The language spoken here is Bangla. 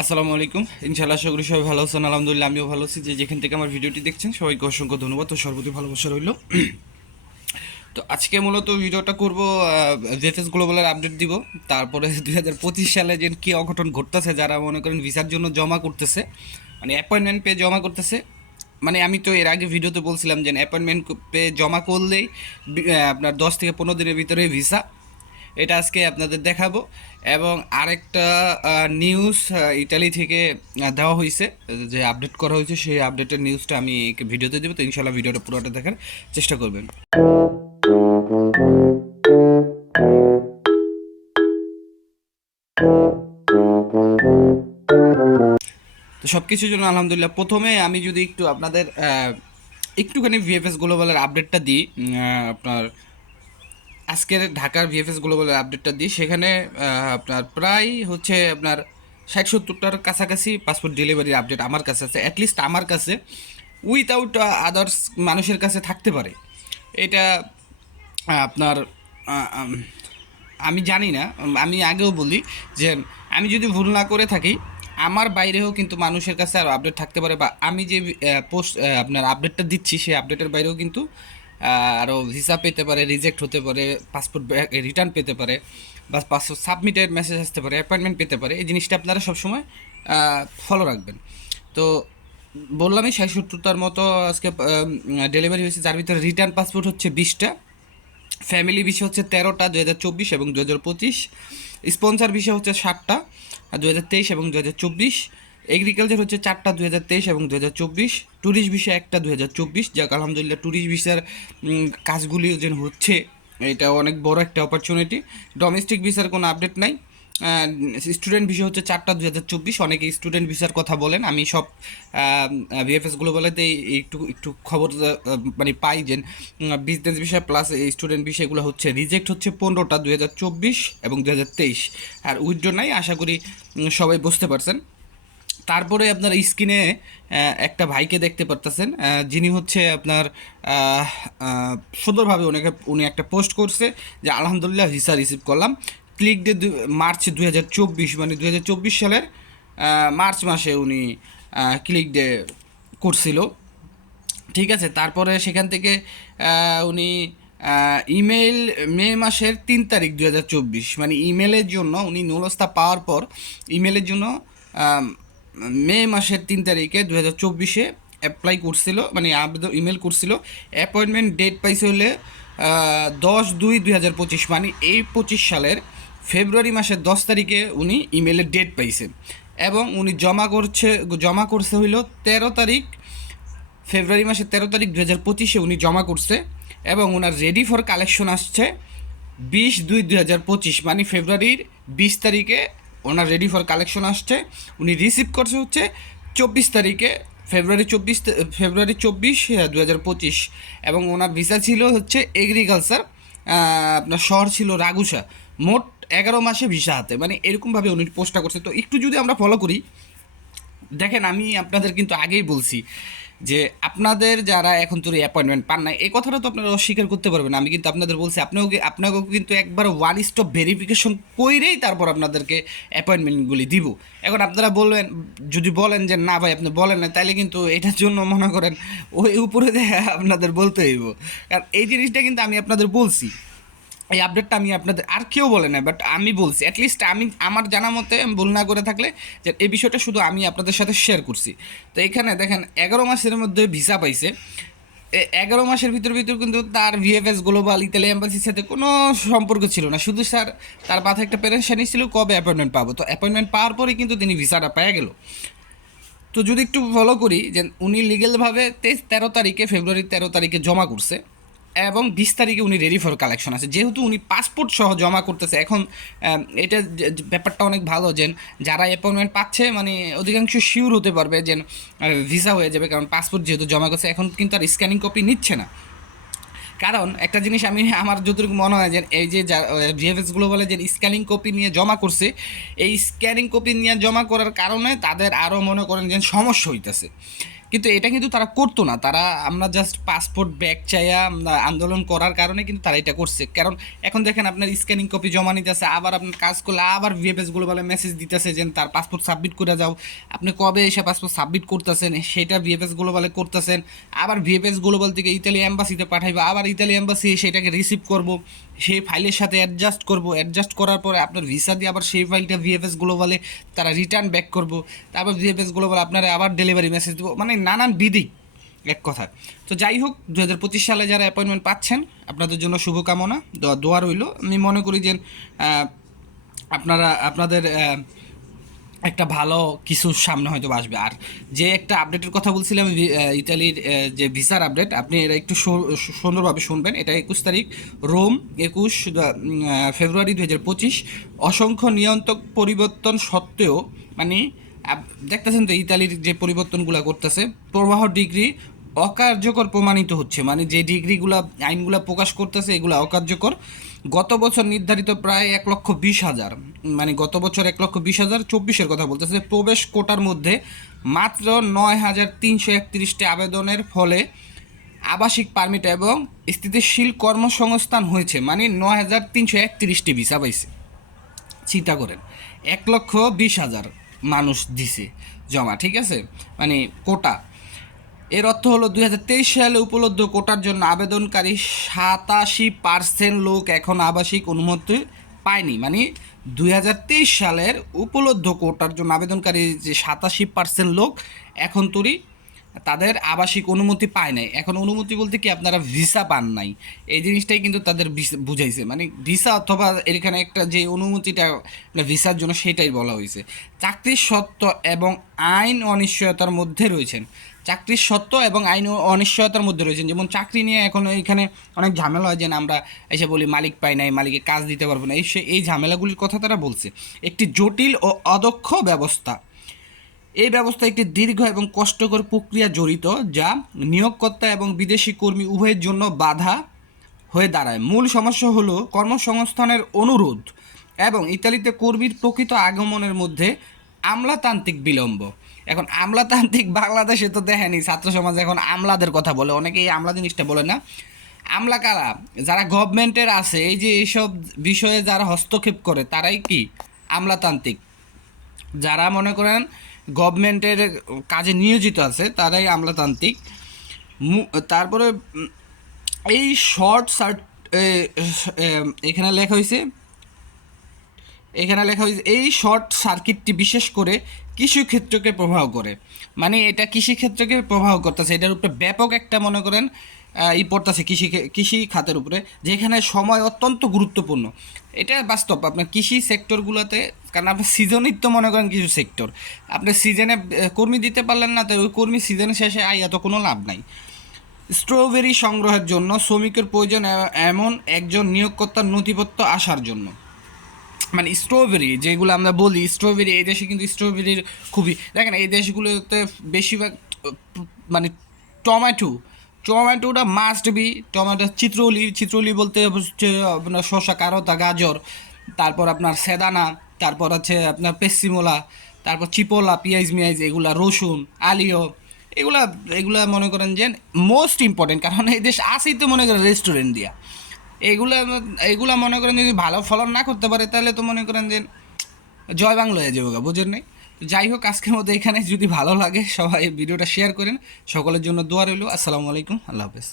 আসসালামু আলাইকুম। ইনশাআল্লাহ আশা সবাই ভালো আছেন, আলহামদুলিল্লাহ আমিও ভালো আছি। যে যেখান থেকে আমার ভিডিওটি দেখছেন, সবাইকে অসংখ্য ধন্যবাদ তো সর্বতি ভালোবাসা রইল। তো আজকে মূলত ভিডিওটা করব জেফএস গ্লোবালের আপডেট দিব। তারপরে দুই হাজার পঁচিশ সালে যে কী অঘটন ঘটতেছে, যারা মনে করেন ভিসার জন্য জমা করতেছে মানে অ্যাপয়েন্টমেন্ট পেয়ে জমা করতেছে মানে আমি তো এর আগে ভিডিওতে বলছিলাম যে অ্যাপয়েন্টমেন্ট পেয়ে জমা করলেই আপনার দশ থেকে পনেরো দিনের ভিতরে ভিসা। এটা আজকে আপনাদের দেখাবো। এবং আরেকটা নিউজ ইটালি থেকে দেওয়া হয়েছে যে আপডেট করা হয়েছে সেই আপডেটের নিউজটা আমি ভিডিওতে দেবো। তো ইনশাল্লাহ ভিডিওটা পুরোটা দেখার চেষ্টা করবেন। তো সব কিছুর জন্য আলহামদুলিল্লাহ, প্রথমে আমি যদি একটু আপনাদের একটুখানি ভিএফএস গ্লোবালের আপডেটটা দিই আপনার আজকের ঢাকার ভিএফএস গ্লোবালের আপডেটটা দিই। সেখানে আপনার প্রায় হচ্ছে আপনার ষাট সত্তরটার কাছাকাছি পাসপোর্ট ডেলিভারির আপডেট আমার কাছে আছে। অ্যাটলিস্ট আমার কাছে উইথাউট আদার্স মানুষের কাছে থাকতে পারে। এটা আপনার আমি জানি না। আমি আগেও বলি যে আমি যদি ভুল না করে থাকি, আমার বাইরেও কিন্তু মানুষের কাছে আরও আপডেট থাকতে পারে বা আমি যে পোস্ট আপনার আপডেটটা দিচ্ছি, সেই আপডেটের বাইরেও কিন্তু আরও ভিসা পেতে পারে রিজেক্ট হতে পারে পাসপোর্ট রিটার্ন পেতে পারে, বা পাসপোর্ট সাবমিটের মেসেজ আসতে পারে অ্যাপয়েন্টমেন্ট পেতে পারে, এই জিনিসটা আপনারা সবসময় ফলো রাখবেন। তো বললামই ষাট সত্তরটার মতো আজকে ডেলিভারি হয়েছে, যার ভিতরে রিটার্ন পাসপোর্ট হচ্ছে বিশটা ফ্যামিলি বিষয় হচ্ছে তেরোটা দু হাজার চব্বিশ এবং দু হাজার পঁচিশ স্পন্সার বিষয় হচ্ছে ষাটটা দু হাজার তেইশ এবং দু হাজার চব্বিশ এগ্রিকালচার হচ্ছে চারটা দু হাজার তেইশ এবং দু হাজার চব্বিশ। ট্যুরিস্ট ভিসা একটা দু হাজার চব্বিশ, যাক, আলহামদুলিল্লাহ ট্যুরিস্ট ভিসার কাজগুলি যে হচ্ছে, এটা অনেক বড় একটা অপরচুনিটি ডোমেস্টিক ভিসার কোনো আপডেট নাই। স্টুডেন্ট ভিসা হচ্ছে চারটা দু হাজার চব্বিশ, অনেকে স্টুডেন্ট ভিসার কথা বলেন। আমি সব ভিএফএস গ্লোবালেতে একটু একটু খবর মানে পাই যে বিজনেস বিষয় প্লাস এই স্টুডেন্ট বিষয়গুলো হচ্ছে রিজেক্ট হচ্ছে পনেরোটা দু হাজার চব্বিশ এবং দু হাজার তেইশ। আর উইথড্র নাই, আশা করি সবাই বুঝতে পারছেন। তারপরে আপনার স্ক্রিনে একটা ভাইকে দেখতে পারতেছেন যিনি হচ্ছে আপনার সুন্দরভাবে উনাকে উনি একটা পোস্ট করছে যে, আলহামদুলিল্লাহ ভিসা রিসিভ করলাম। ক্লিক ডে মার্চ দুই হাজার চব্বিশ মানে দুই হাজার চব্বিশ সালের মার্চ মাসে উনি ক্লিক ডে করছিল। ঠিক আছে, তারপরে সেখান থেকে উনি ইমেল মে মাসের তিন তারিখ দু হাজার চব্বিশ মানে ইমেলের জন্য উনি নুলস্তা পাওয়ার পর ইমেলের জন্য মে মাসের তিন তারিখে দু হাজার চব্বিশে অ্যাপ্লাই করছিল মানে আবেদন ইমেল করছিল। অ্যাপয়েন্টমেন্ট ডেট পাইছে হলে দশ দুই দুই হাজার পঁচিশ মানে এই পঁচিশ সালের ফেব্রুয়ারি মাসের দশ তারিখে উনি ইমেলের ডেট পাইছে। এবং উনি জমা করছে জমা করছে হইল তেরো তারিখ, ফেব্রুয়ারি মাসের তেরো তারিখ দু হাজার পঁচিশে উনি জমা করছে। এবং ওনার রেডি ফর কালেকশন আসছে বিশ দুই দু হাজার পঁচিশ মানে ফেব্রুয়ারির বিশ তারিখে ওনার রেডি ফর কালেকশন আসছে। উনি রিসিভ করছে হচ্ছে চব্বিশ তারিখে ফেব্রুয়ারি চব্বিশ ফেব্রুয়ারি চব্বিশ দু হাজার পঁচিশ। এবং ওনার ভিসা ছিল হচ্ছে এগ্রিকালচার আপনার শহর ছিল রাগুসা। মোট এগারো মাসে ভিসা হাতে। মানে এরকমভাবে উনি পোস্টটা করছে। তো একটু যদি আমরা ফলো করি, দেখেন আমি আপনাদের কিন্তু আগেই বলছি যে আপনাদের যারা এখন তোর অ্যাপয়েন্টমেন্ট পান না এই কথাটা তো আপনারা অস্বীকার করতে পারবেন। আমি কিন্তু আপনাদের বলছি আপনাকেও কি- আপনাকেও কিন্তু একবার ওয়ান স্টপ ভেরিফিকেশন কইরেই তারপর আপনাদেরকে অ্যাপয়েন্টমেন্টগুলি দিব। এখন আপনারা বলবেন, যদি বলেন যে, না ভাই, আপনি বলেন না তাহলে কিন্তু এটার জন্য মনে করেন, ওই উপরে আপনাদের বলতে হইব। কারণ এই জিনিসটা কিন্তু আমি আপনাদের বলছি। এই আপডেটটা আমি আপনাদের আর কেউ বলে না বাট আমি বলছি অ্যাটলিস্ট আমি আমার জানা মতে আমি ভুল না করে থাকলে যে এই বিষয়টা শুধু আমি আপনাদের সাথে শেয়ার করছি। তো এখানে দেখেন, এগারো মাসের মধ্যে ভিসা পাইছে। এগারো মাসের ভিতর ভিতর কিন্তু তার ভিএফএস গ্লোবাল ইতালি এম্বাসির সাথে কোনো সম্পর্ক ছিল না। শুধু স্যার, তার মাথায় একটা পেরেশানি ছিল, কবে অ্যাপয়েন্টমেন্ট পাবো? তো অ্যাপয়েন্টমেন্ট পাওয়ার পরেই কিন্তু তিনি ভিসাটা পেয়ে গেল। তো যদি একটু ফলো করি, যে উনি লিগেলভাবে তেইশ তেরো তারিখে ফেব্রুয়ারির তেরো তারিখে জমা করছে এবং বিশ তারিখে উনি রেডি ফর কালেকশন আছে। যেহেতু উনি পাসপোর্ট সহ জমা করতেছে, এখন এটা ব্যাপারটা অনেক ভালো যে, যারা অ্যাপয়েন্টমেন্ট পাচ্ছে মানে অধিকাংশ শিওর হতে পারবে যে ভিসা হয়ে যাবে, কারণ পাসপোর্ট যেহেতু জমা করছে, এখন কিন্তু আর স্ক্যানিং কপি নিচ্ছে না। কারণ, একটা জিনিস আমি, আমার যতটুকু মনে হয় যে, এই যে ভিএফএস বলে যে স্ক্যানিং কপি নিয়ে জমা করছে, এই স্ক্যানিং কপি নিয়ে জমা করার কারণে তাদের আরও মনে করেন যে, সমস্যা হইতেছে। কিন্তু এটা কিন্তু তারা করতো না। তারা আমরা জাস্ট পাসপোর্ট ব্যাগ চাইয়া আন্দোলন করার কারণে কিন্তু তারা এটা করছে। কারণ এখন দেখেন আপনার স্ক্যানিং কপি জমা নিতেছে, আবার আপনার কাজ করলে আবার ভিএফএসগুলো বলে মেসেজ দিতেছে যে তার পাসপোর্ট সাবমিট করে যাও। আপনি কবে এসে পাসপোর্ট সাবমিট করতেছেন, সেটা ভিএফএস বলে করতেছেন। আবার ভিএফএস গ্লোবাল থেকে ইতালি এম্বাসিতে পাঠাইবো, আবার ইতালি এম্বাসি সেটাকে রিসিভ করব। সেই ফাইলের সাথে অ্যাডজাস্ট করব। অ্যাডজাস্ট করার পরে আপনার ভিসা দিয়ে আবার সেই ফাইলটা ভিএফএস গ্লোবালে তারা রিটার্ন ব্যাক করব। তারপর ভিএফএস গ্লোবাল আপনারা আবার ডেলিভারি মেসেজ দেবো। মানে নানান বিধি, এক কথা। তো যাই হোক দু হাজার পঁচিশ সালে যারা অ্যাপয়েন্টমেন্ট পাচ্ছেন, আপনাদের জন্য শুভকামনা, দোয়া- রইল। আমি মনে করি যে আপনারা, আপনাদের একটা ভালো কিছু সামনে হয়তো আসবে। আর যে একটা আপডেটের কথা বলছিলাম ইতালির যে ভিসার আপডেট আপনি এটা একটু সুন্দরভাবে শুনবেন। এটা একুশ তারিখ, রোম, একুশ ফেব্রুয়ারি দু হাজার পঁচিশ। অসংখ্য নিয়ন্ত্রক পরিবর্তন সত্ত্বেও মানে দেখতেছেন তো ইতালির যে পরিবর্তনগুলো করতেছে, প্রবাহ ডিগ্রি অকার্যকর প্রমাণিত হচ্ছে। মানে যে ডিগ্রিগুলো, আইনগুলো প্রকাশ করতেছে, এগুলো অকার্যকর। গত বছর নির্ধারিত প্রায় এক লক্ষ বিশ হাজার মানে গত বছর এক লক্ষ বিশ হাজার চব্বিশের কথা বলতেছে। প্রবেশ কোটার মধ্যে মাত্র নয় হাজার তিনশো একত্রিশটি আবেদনের ফলে আবাসিক পারমিট এবং স্থিতিশীল কর্মসংস্থান হয়েছে মানে নয় হাজার তিনশো একত্রিশটি ভিসা পাইছে। চিন্তা করেন, এক লক্ষ বিশ হাজার মানুষ দিছে জমা, ঠিক আছে? মানে কোটা। এর অর্থ হলো দুই হাজার তেইশ সালে উপলব্ধ কোটার জন্য আবেদনকারী সাতাশি পার্সেন্ট লোক এখন আবাসিক অনুমতি পায়নি। মানে দুই হাজার তেইশ সালের উপলব্ধ কোটার জন্য আবেদনকারী যে সাতাশি পার্সেন্ট লোক এখন তৈরি তাদের আবাসিক অনুমতি পায় নাই। এখন অনুমতি বলতে কি আপনারা ভিসা পান নাই। এই জিনিসটাই কিন্তু তাদের বুঝাইছে। মানে ভিসা অথবা এখানে একটা যে অনুমতিটা ভিসার জন্য সেটাই বলা হয়েছে চাকরির সত্ত্ব এবং আইন অনিশ্চয়তার মধ্যে রয়েছেন। চাকরির সত্য এবং আইন অনিশ্চয়তার মধ্যে রয়েছেন। যেমন চাকরি নিয়ে এখন এখানে অনেক ঝামেলা হয় যে না, আমরা এসে বলি মালিক পাই নাই মালিকে কাজ দিতে পারব না। এই এই ঝামেলাগুলির কথা তারা বলছে। একটি জটিল ও অদক্ষ ব্যবস্থা। এই ব্যবস্থা একটি দীর্ঘ এবং কষ্টকর প্রক্রিয়া জড়িত যা নিয়োগকর্তা এবং বিদেশি কর্মী উভয়ের জন্য বাধা হয়ে দাঁড়ায়। মূল সমস্যা হলো কর্মসংস্থানের অনুরোধ এবং ইতালিতে কর্মীর প্রকৃত আগমনের মধ্যে আমলাতান্ত্রিক বিলম্ব। এখন আমলাতান্ত্রিক বাংলাদেশে তো দেখেনি ছাত্র সমাজ এখন আমলাদের কথা বলে অনেকে এই আমলা জিনিসটা বলে না। আমলা কারা? যারা গভর্নমেন্টের আছে, এই যে এইসব বিষয়ে যারা হস্তক্ষেপ করে, তারাই কি? আমলাতান্ত্রিক। যারা মনে করেন গভর্নমেন্টের কাজে নিয়োজিত আছে, তারাই আমলাতান্ত্রিক। তারপরে, এই শর্ট সার্ট এখানে লেখা হয়েছে এখানে লেখা হয়েছে এই শর্ট সার্কিটটি বিশেষ করে কৃষিক্ষেত্রকে প্রভাব করে। মানে এটা কৃষিক্ষেত্রকে প্রভাব করতেছে। এটার উপরে ব্যাপক একটা, মনে করেন ই পড়তেছে কৃষি কৃষি খাতের উপরে, যেখানে সময় অত্যন্ত গুরুত্বপূর্ণ। এটা বাস্তব। আপনার কৃষি সেক্টরগুলোতে, কারণ আপনি সিজনই তো মনে করেন, কিছু সেক্টর। আপনি সিজনে কর্মী দিতে পারলেন না তো ওই কর্মী সিজনের শেষে আইয়া তো কোনো লাভ নাই। স্ট্রবেরি সংগ্রহের জন্য, শ্রমিকের প্রয়োজন এমন একজন নিয়োগকর্তার নথিপত্র আসার জন্য। মানে স্ট্রবেরি যেগুলো আমরা বলি স্ট্রবেরি এই দেশে কিন্তু স্ট্রবেরির খুবই, দেখেন এই দেশগুলোতে বেশিরভাগ মানে টমেটো, টমেটোটা মাস্ট বি টমেটো চিত্রলি চিত্রলি বলতে হচ্ছে আপনার শসা কারোতা গাজর, তারপর আপনার সেদানা, তারপর আছে আপনার পেসিমোলা তারপর চিপোলা, পিঁয়াজ মিয়াজ, এগুলা রসুন, আলিও, এগুলা এগুলা মনে করেন যে মোস্ট ইম্পর্টেন্ট কারণ এই দেশ আসেই তো মনে করেন রেস্টুরেন্ট দিয়া। এগুলা এগুলা মনে করেন যদি ভালো ফলন না করতে পারে, তাহলে তো মনে করেন যে জয় বাংলা হয়ে যাবে বুঝেন নাই? যাই হোক, আজকের মধ্যে এখানে যদি ভালো লাগে, সবাই ভিডিওটা শেয়ার করেন। সকলের জন্য দোয়া রইল। আসসালামু আলাইকুম, আল্লাহ হাফেজ।